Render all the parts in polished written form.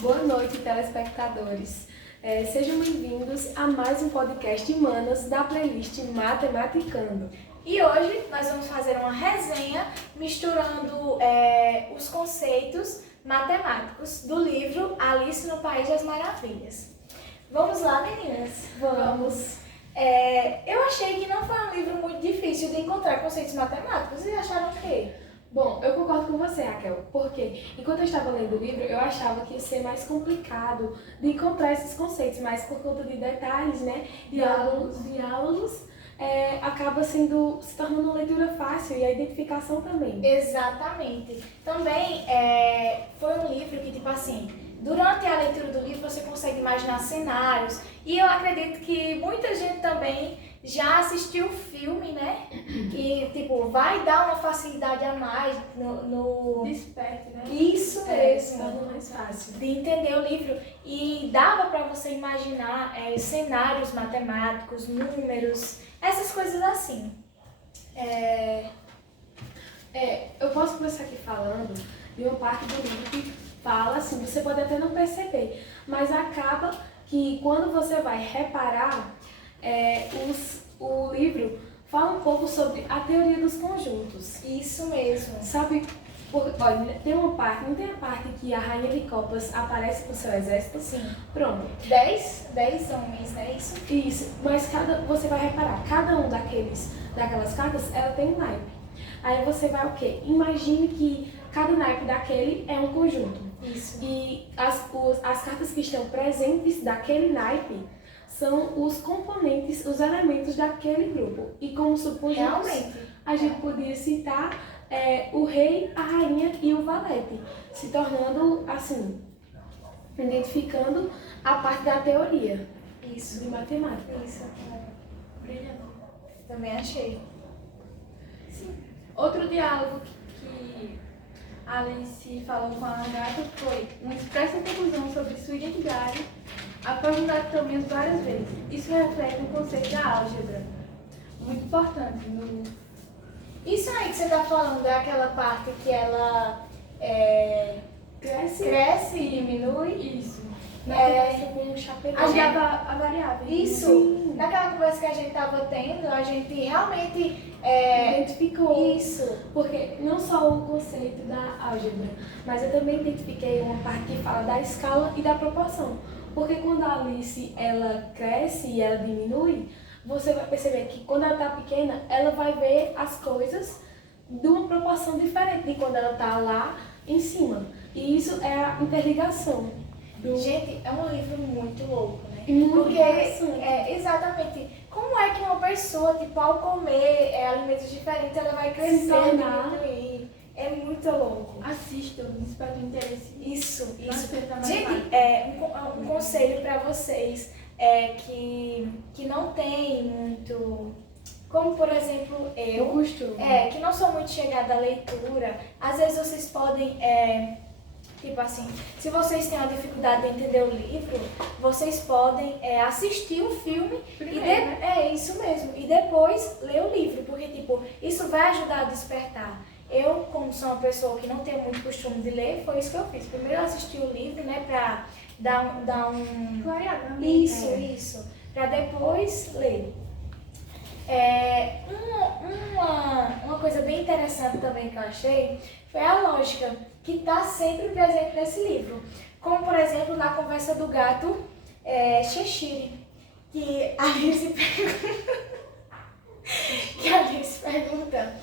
Boa noite, telespectadores. Sejam bem-vindos a mais um podcast Humanas da playlist Matematicando. E hoje nós vamos fazer uma resenha misturando os conceitos matemáticos do livro Alice no País das Maravilhas. Vamos lá, meninas? Vamos! Eu achei que não foi um livro muito difícil de encontrar conceitos matemáticos. Vocês acharam o quê? Bom, eu concordo com você, Raquel, porque enquanto eu estava lendo o livro, eu achava que ia ser mais complicado de encontrar esses conceitos, mas por conta de detalhes, né, diálogos, acaba se tornando uma leitura fácil e a identificação também. Exatamente. Também foi um livro que, tipo assim, durante a leitura do livro você consegue imaginar cenários e eu acredito que muita gente também já assistiu o filme, né? E, tipo, vai dar uma facilidade a mais no... Desperte, né? Isso Se mesmo. torna mais fácil. De entender o livro. E dava para você imaginar cenários matemáticos, números, essas coisas assim. Eu posso começar aqui falando de uma parte do livro que fala assim, você pode até não perceber, mas acaba que quando você vai reparar, o livro fala um pouco sobre a teoria dos conjuntos. Isso mesmo. Sabe, olha, tem uma parte, não tem a parte que a rainha de copas aparece com seu exército? Sim. Pronto. 10 homens, né? Isso, mas você vai reparar, cada um daquelas cartas, ela tem um naipe. Aí você vai o quê? Imagine que cada naipe daquele é um conjunto. Isso. E as cartas que estão presentes daquele naipe são os componentes, os elementos daquele grupo. E como subconjuntos, Realmente. a gente podia citar o rei, a rainha e o valete, se tornando, assim, identificando a parte da teoria Isso. de matemática. Isso. Brilhante. Também achei. Sim. Outro diálogo que Alice falou com a gata foi uma expressa conclusão sobre sua identidade após mudar de caminhos várias vezes. Isso reflete o conceito da álgebra, muito importante. Isso aí que você tá falando é aquela parte que ela cresce e diminui? Isso. Com um chapéu. A variável. Isso. Sim. Naquela conversa que a gente tava tendo, a gente realmente Identificou. isso. Porque não só o conceito da álgebra, mas eu também identifiquei uma parte que fala da escala e da proporção. Porque quando a Alice ela cresce e ela diminui, você vai perceber que quando ela está pequena, ela vai ver as coisas de uma proporção diferente de quando ela está lá em cima. E isso é a interligação. Gente, é um livro muito louco, né? Muito Porque interessante. Exatamente. Como é que uma pessoa, tipo, ao comer alimentos diferentes, ela vai crescer e tornar. diminuir? É muito louco. Assistam, desperta o interesse. Isso. Bastante da Gente, matemática. um conselho para vocês que não tem muito, como por exemplo eu, costume. que não sou muito chegada à leitura, às vezes vocês podem, tipo assim, se vocês têm uma dificuldade de entender o livro, vocês podem assistir o filme Primeiro, isso mesmo, e depois ler o livro, porque tipo, isso vai ajudar a despertar. Eu, como sou uma pessoa que não tem muito costume de ler, foi isso que eu fiz. Primeiro eu assisti o livro, né, pra dar um... Clareada, né? Isso. Pra depois ler. Uma coisa bem interessante também que eu achei foi a lógica que está sempre presente nesse livro. Como, por exemplo, na conversa do gato Cheshire, que a Alice pergunta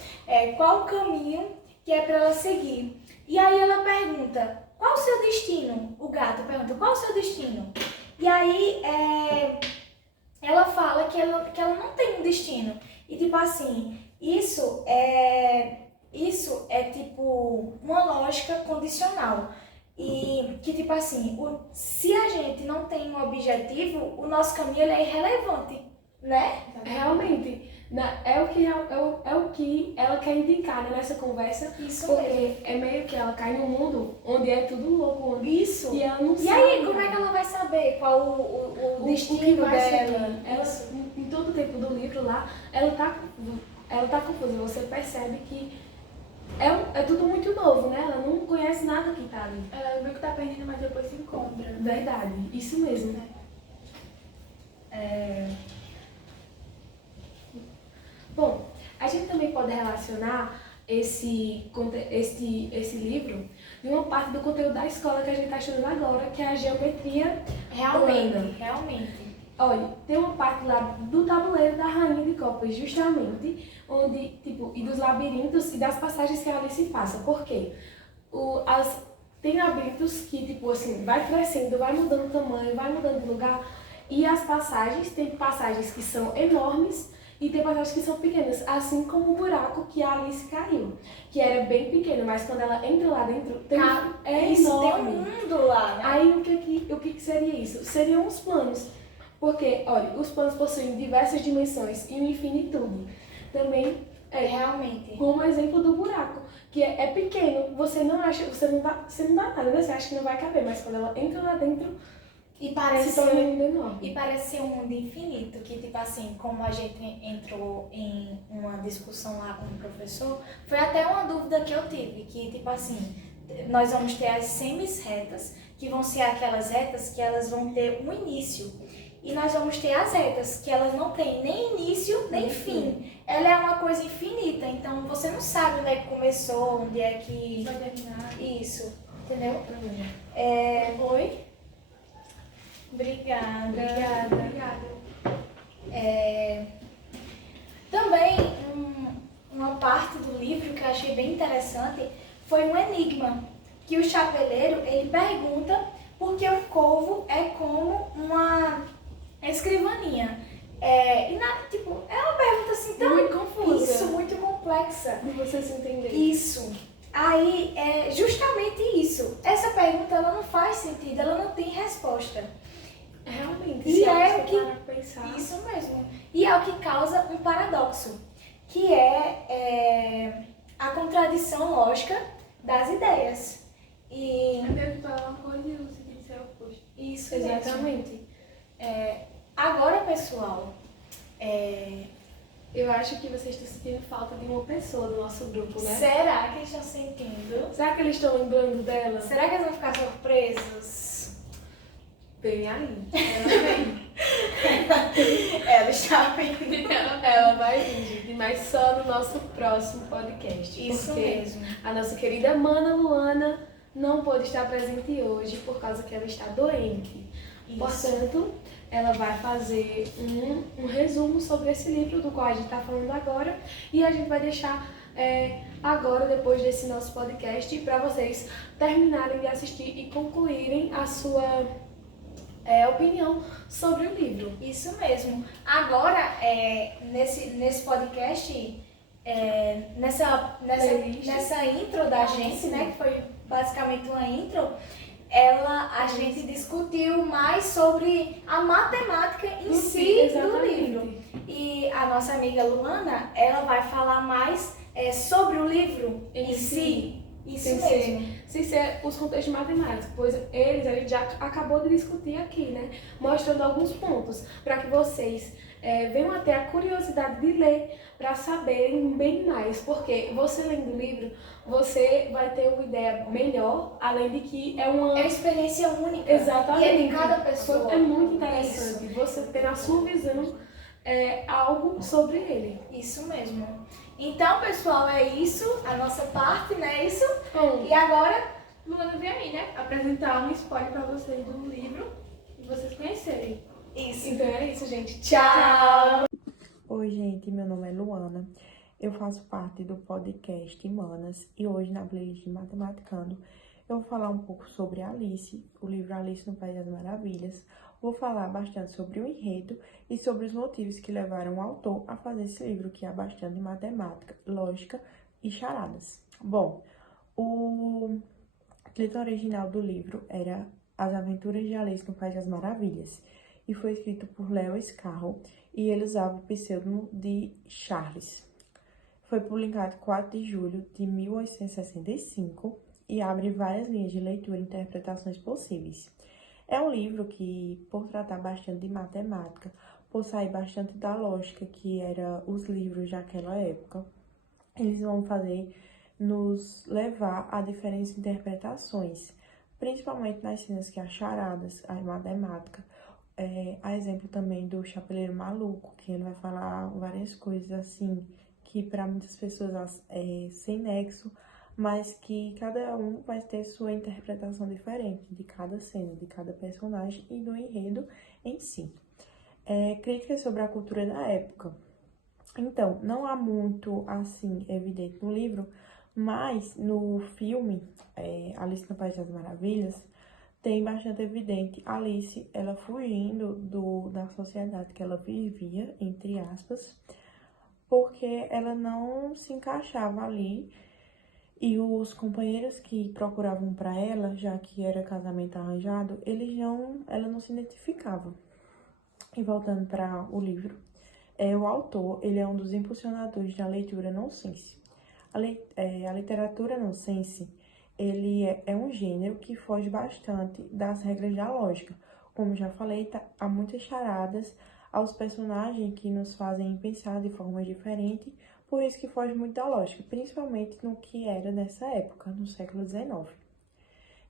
qual o caminho que é para ela seguir. E aí ela pergunta, qual o seu destino? O gato pergunta, qual o seu destino? E aí ela fala que ela não tem um destino. E tipo assim, isso é tipo uma lógica condicional. E que tipo assim, se a gente não tem um objetivo, o nosso caminho ele é irrelevante, né? Realmente, é o que ela quer indicar, né, nessa conversa. Isso porque mesmo. é meio que ela cai num mundo onde é tudo louco. Isso. E ela não E sabe. aí, como é que ela vai saber qual o destino que vai dela? seguir? Ela, em todo o tempo do livro lá, ela tá confusa. Você percebe que é tudo muito novo, né? Ela não conhece nada que tá ali. Ela viu que tá perdendo, mas depois se encontra. Verdade, isso mesmo. Bom, a gente também pode relacionar esse livro de uma parte do conteúdo da escola que a gente está estudando agora, que é a geometria plana. Realmente. Olha, tem uma parte lá do tabuleiro da Rainha de Copas, justamente, onde, tipo, e dos labirintos e das passagens que a Alice passa. Por quê? Tem labirintos que, tipo assim, vai crescendo, vai mudando de tamanho, vai mudando de lugar. E as passagens, tem passagens que são enormes e tem passagens que são pequenas, assim como o buraco que a Alice caiu, que era bem pequeno, mas quando ela entra lá dentro, é Isso, enorme. tem um mundo lá, né? Aí o que seria isso? Seriam os planos. Porque, olha, os planos possuem diversas dimensões e uma infinitude. Também Realmente. como exemplo do buraco, que é pequeno, você não dá nada, né? Você acha que não vai caber, mas quando ela entra lá dentro, E se parece torna um ser, mundo enorme. e parece ser um mundo infinito, que tipo assim, como a gente entrou em uma discussão lá com o professor, foi até uma dúvida que eu tive, que tipo assim, nós vamos ter as semisretas, que vão ser aquelas retas que elas vão ter um início. E nós vamos ter as retas, que elas não têm nem início, nem fim. Ela é uma coisa infinita, então você não sabe onde é que começou, onde é que... Vai terminar. Isso, entendeu? Oi? Obrigada. Obrigada. Também, uma parte do livro que eu achei bem interessante foi um enigma, que o chapeleiro, ele pergunta por que um corvo é como uma escrivaninha. Tipo, é uma pergunta assim tão... Muito confusa. Isso, muito complexa. De você se entender. Isso. Aí, é justamente isso. Essa pergunta, ela não faz sentido, ela não tem resposta. Realmente, E se é você o que- parar pra pensar. Isso mesmo. E é o que causa um paradoxo, que é a contradição lógica das ideias. E É meio que falar uma coisa e o sentido ser oposto. isso mesmo. Exatamente. Agora, pessoal, Eu acho que vocês estão sentindo falta de uma pessoa do nosso grupo, né? será que eles estão sentindo? Será que eles estão lembrando dela? Será que eles vão ficar surpresos? Bem aí. Ela está vindo. Ela vai vir, gente, mas só no nosso próximo podcast. Isso porque mesmo. a nossa querida Mana Luana não pôde estar presente hoje por causa que ela está doente. Isso. Portanto, ela vai fazer um resumo sobre esse livro do qual a gente está falando agora e a gente vai deixar agora, depois desse nosso podcast, para vocês terminarem de assistir e concluírem a sua opinião sobre o livro. Isso mesmo. Agora, nesse podcast, Playlist. nessa intro da gente, sim. né, que foi basicamente uma intro, a gente discutiu mais sobre a matemática em si do livro. E a nossa amiga Luana, ela vai falar mais sobre o livro em si. Isso mesmo. Sem ser os contextos matemáticos, pois a gente já acabou de discutir aqui, né? Mostrando alguns pontos para que vocês venham até a curiosidade de ler para saberem bem mais, porque você lendo o livro, você vai ter uma ideia melhor, além de que é uma... É uma experiência única. Exatamente. E é de cada pessoa. É muito interessante você ter na sua visão algo sobre ele. Isso mesmo. Então, pessoal, é isso. A nossa parte, né? Isso. Bom, E agora, Luana vem aí, né? Apresentar um spoiler pra vocês do livro e vocês conhecerem. isso. então é isso, gente. Tchau! Oi, gente, meu nome é Luana. Eu faço parte do podcast Manas e hoje na playlist de Matematicando eu vou falar um pouco sobre Alice, o livro Alice no País das Maravilhas. Vou falar bastante sobre o enredo e sobre os motivos que levaram o autor a fazer esse livro, que é bastante de matemática, lógica e charadas. Bom, o título original do livro era As Aventuras de Alice no País das Maravilhas e foi escrito por Lewis Carroll e ele usava o pseudônimo de Charles. Foi publicado 4 de julho de 1865 e abre várias linhas de leitura e interpretações possíveis. É um livro que, por tratar bastante de matemática, por sair bastante da lógica que eram os livros daquela época, eles vão fazer nos levar a diferentes interpretações, principalmente nas cenas que as charadas, a matemática, a exemplo também do Chapeleiro Maluco, que ele vai falar várias coisas assim, que para muitas pessoas é sem nexo, mas que cada um vai ter sua interpretação diferente de cada cena, de cada personagem e do enredo em si. Críticas sobre a cultura da época. Então, não há muito, assim, evidente no livro, mas no filme, Alice no País das Maravilhas, tem bastante evidente Alice, ela fugindo da sociedade que ela vivia, entre aspas, porque ela não se encaixava ali e os companheiros que procuravam para ela, já que era casamento arranjado, ela não se identificava. E voltando para o livro, o autor, ele é um dos impulsionadores da leitura nonsense. A literatura nonsense, ele é um gênero que foge bastante das regras da lógica. Como já falei, há muitas charadas aos personagens que nos fazem pensar de forma diferente, por isso que foge muito da lógica, principalmente no que era nessa época, no século XIX.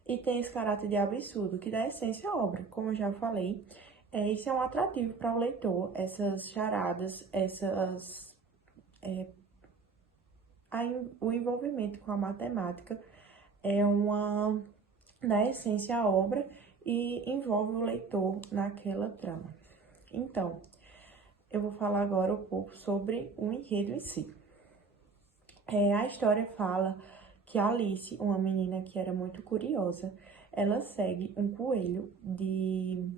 E tem esse caráter de absurdo, que dá essência à obra, como eu já falei. Isso é um atrativo para o leitor, essas charadas, o envolvimento com a matemática dá essência à obra e envolve o leitor naquela trama. Então, eu vou falar agora um pouco sobre o enredo em si. A história fala que a Alice, uma menina que era muito curiosa, ela segue um coelho de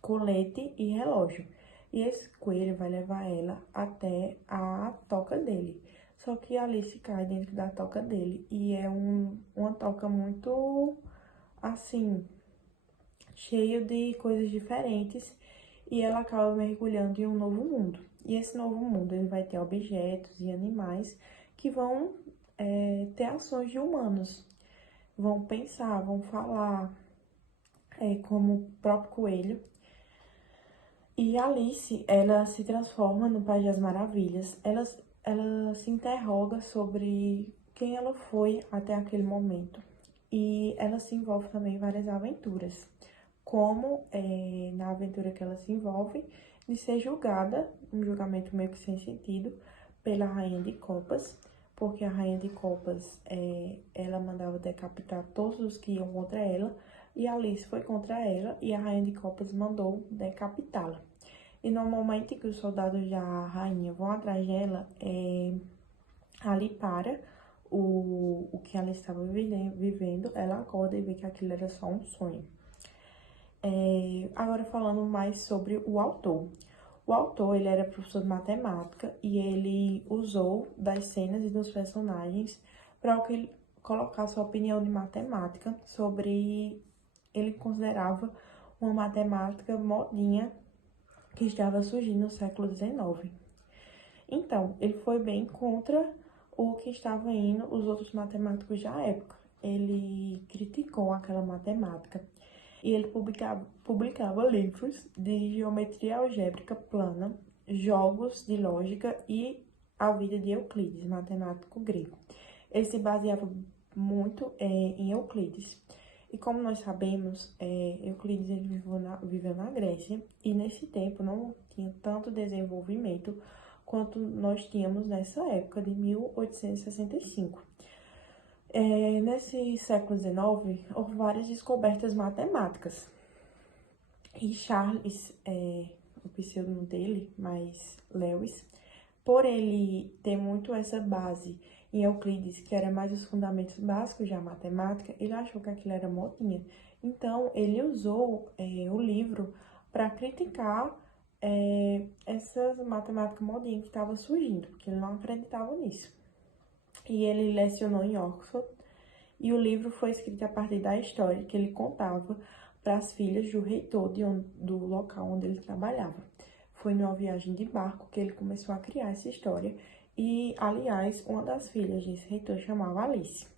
colete e relógio. E esse coelho vai levar ela até a toca dele. Só que a Alice cai dentro da toca dele. E é uma toca muito, assim, cheio de coisas diferentes. E ela acaba mergulhando em um novo mundo. E esse novo mundo, ele vai ter objetos e animais que vão ter ações de humanos. Vão pensar, vão falar, como o próprio coelho. E Alice, ela se transforma no País das Maravilhas. Ela se interroga sobre quem ela foi até aquele momento. E ela se envolve também em várias aventuras. Como na aventura que ela se envolve, de ser julgada, um julgamento meio que sem sentido, pela Rainha de Copas. Porque a Rainha de Copas, ela mandava decapitar todos os que iam contra ela. E Alice foi contra ela e a Rainha de Copas mandou decapitá-la. E no momento em que os soldados da rainha vão atrás dela, ali para o que ela estava vivendo, ela acorda e vê que aquilo era só um sonho. Agora falando mais sobre o autor. O autor, ele era professor de matemática e ele usou das cenas e dos personagens para colocar sua opinião de matemática sobre... Ele considerava uma matemática modinha que estava surgindo no século XIX. Então, ele foi bem contra o que estavam indo os outros matemáticos da época. Ele criticou aquela matemática e ele publicava livros de geometria algébrica plana, jogos de lógica e a vida de Euclides, matemático grego. Ele se baseava muito em Euclides. E como nós sabemos, Euclides ele viveu na Grécia e nesse tempo não tinha tanto desenvolvimento quanto nós tínhamos nessa época de 1865. Nesse século XIX, houve várias descobertas matemáticas. E Charles, o pseudônimo dele, mas Lewis, por ele ter muito essa base em Euclides, que era mais os fundamentos básicos da matemática, ele achou que aquilo era modinha. Então, ele usou o livro para criticar essa matemática modinha que estava surgindo, porque ele não acreditava nisso. E ele lecionou em Oxford, e o livro foi escrito a partir da história que ele contava para as filhas do reitor do local onde ele trabalhava. Foi numa viagem de barco que ele começou a criar essa história. E, aliás, uma das filhas desse reitor chamava Alice.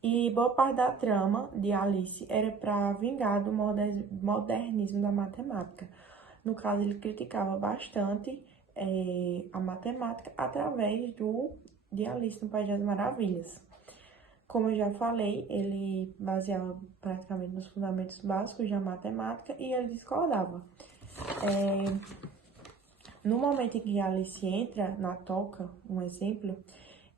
E boa parte da trama de Alice era para vingar do modernismo da matemática. No caso, ele criticava bastante a matemática através de Alice no País das Maravilhas. Como eu já falei, ele baseava praticamente nos fundamentos básicos da matemática e ele discordava. No momento em que Alice entra na toca, um exemplo,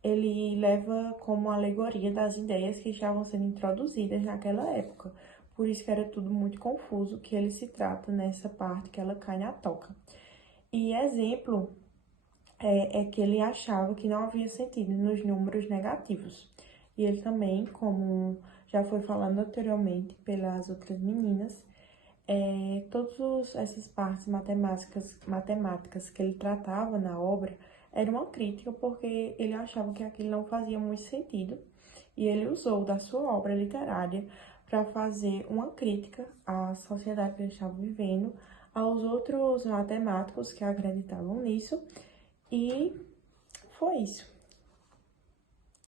ele leva como alegoria das ideias que estavam sendo introduzidas naquela época. Por isso que era tudo muito confuso, que ele se trata nessa parte que ela cai na toca. E exemplo é que ele achava que não havia sentido nos números negativos. E ele também, como já foi falando anteriormente pelas outras meninas, todas essas partes matemáticas que ele tratava na obra era uma crítica, porque ele achava que aquilo não fazia muito sentido, e ele usou da sua obra literária para fazer uma crítica à sociedade que ele estava vivendo, aos outros matemáticos que acreditavam nisso, e foi isso.